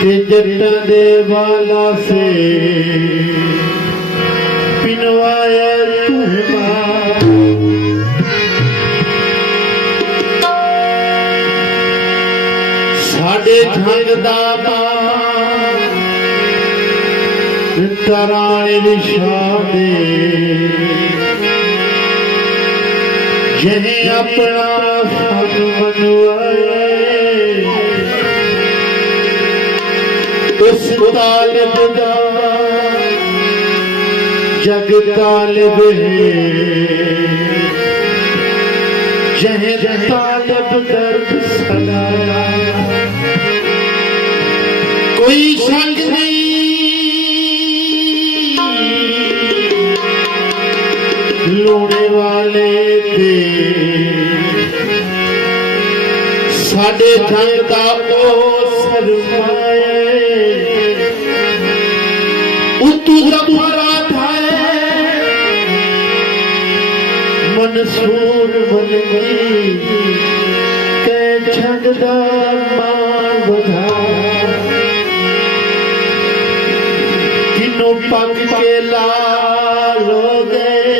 के जट्टा दे वाला से पिनवाया साडे झंग दा तराने निशाने जिन्हें अपना फन मनवाए उस तालिब दा जग तालिब है जिन्हें तालिब दर्द सलाया कोई शक नहीं लोने वाले थे साडे धन दा सरमाए उतू जफरा थाए मंसूर बनगी कै छगदा मान बधा किनो पग के लाल हो गए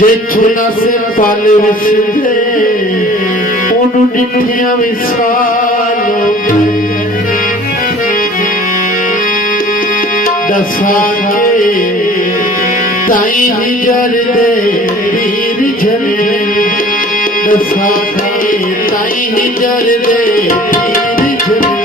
जिथों न सिर पल विसदे ओनू डिठिया विसाल हो गए दसांगे ताई हिजर दे पीर झले दसांगे ताई हिजर दे पीर झले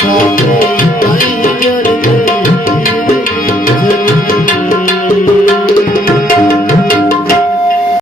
Sorry,